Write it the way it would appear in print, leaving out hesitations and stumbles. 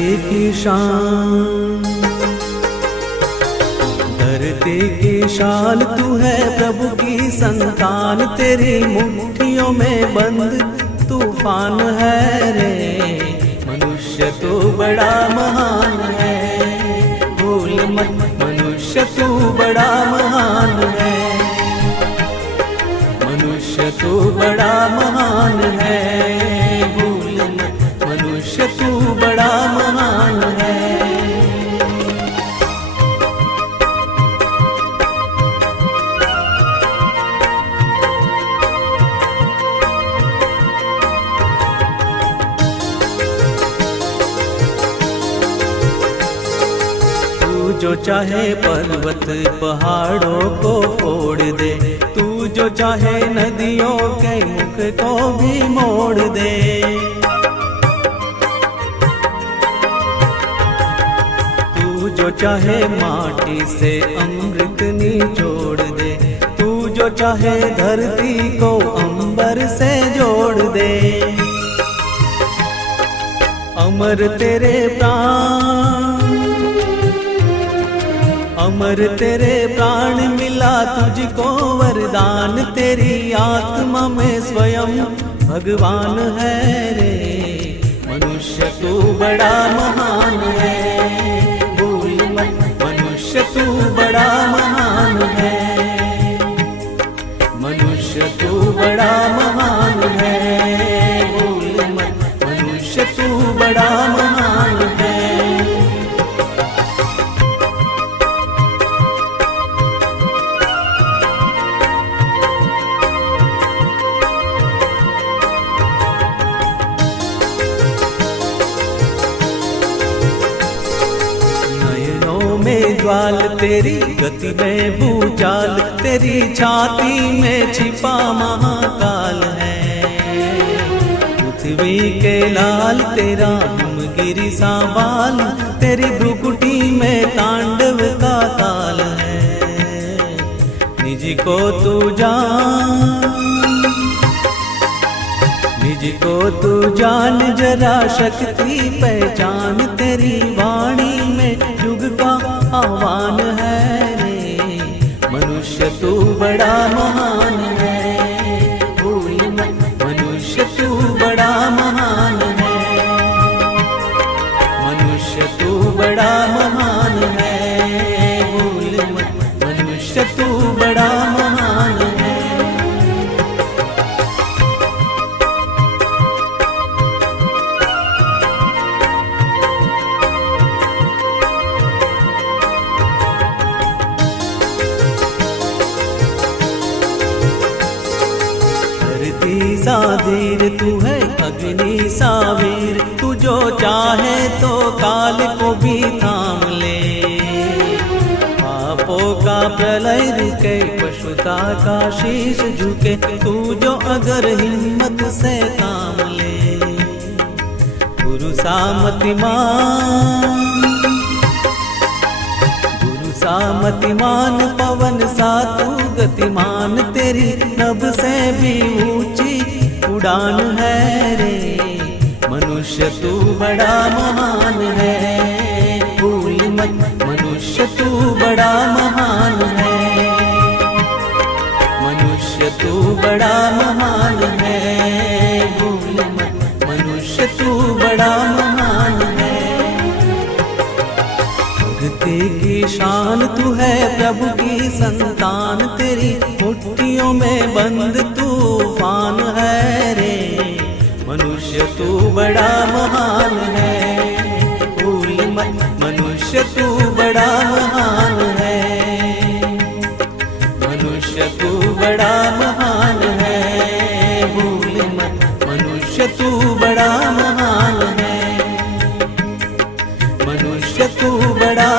धरती की शान, धरती की शान तू है प्रभु की संतान, तेरी मुट्ठियों में बंद तूफान है रे। मनुष्य तू बड़ा महान है, भूल मत मनुष्य तू बड़ा महान है, मनुष्य तू बड़ा महान है, भूल मत मनुष्य तू बड़ा महान है। जो चाहे पर्वत पहाड़ों को फोड़ दे, तू जो चाहे नदियों के मुख को भी मोड़ दे। तू जो चाहे माटी से अमृत निचोड़ दे, तू जो चाहे धरती को अंबर से जोड़ दे। अमर तेरे प्राण, अमर तेरे प्राण मिला तुझको वरदान, तेरी आत्मा में स्वयं भगवान है रे। मनुष्य तू बड़ा महान है, भूल मत मनुष्य तू बड़ा महान है, मनुष्य तू बड़ा महान है, भूल मत मनुष्य तू बड़ा महान है। ज्वाल तेरी गति में भूचाल, तेरी छाती में छिपा महाकाल है। पृथ्वी के लाल तेरा हिमगिरी सा बाल, तेरी भ्रुकुटी में तांडव का ताल है। निज को तू जान, निज को तू जान जरा शक्ति पहचान, तेरी वाणी में युग का आह्वान है रे। मनुष्य तू बड़ा महान है, भूल मत मनुष्य तू बड़ा महान है, मनुष्य तू बड़ा महान है, भूल मत मनुष्य तू बड़ा महान है। सा धीर तू है अग्नि सा वीर, तू जो चाहे तो काल को भी थाम ले। पापों का प्रलय रुके, पशुता का शीश झुके, तू जो अगर हिम्मत से काम ले। गुरु सा मतिमान, गुरु सा मतिमान, पवन सा तू गतिमान, तेरी नभ से भी ऊंची उड़ान है रे। मनुष्य तू बड़ा महान है, भूल मत मनुष्य तू बड़ा महान है, मनुष्य तू बड़ा महान है, भूल मत मनुष्य तू बड़ा महान है। धरती की शान तू है प्रभु की संतान, तेरी मुट्ठियों में बंद तूफान है रे। मनुष्य तू बड़ा महान है, भूल मत मनुष्य तू बड़ा महान है, मनुष्य तू बड़ा महान है, भूल मत मनुष्य तू बड़ा महान है, मनुष्य तू बड़ा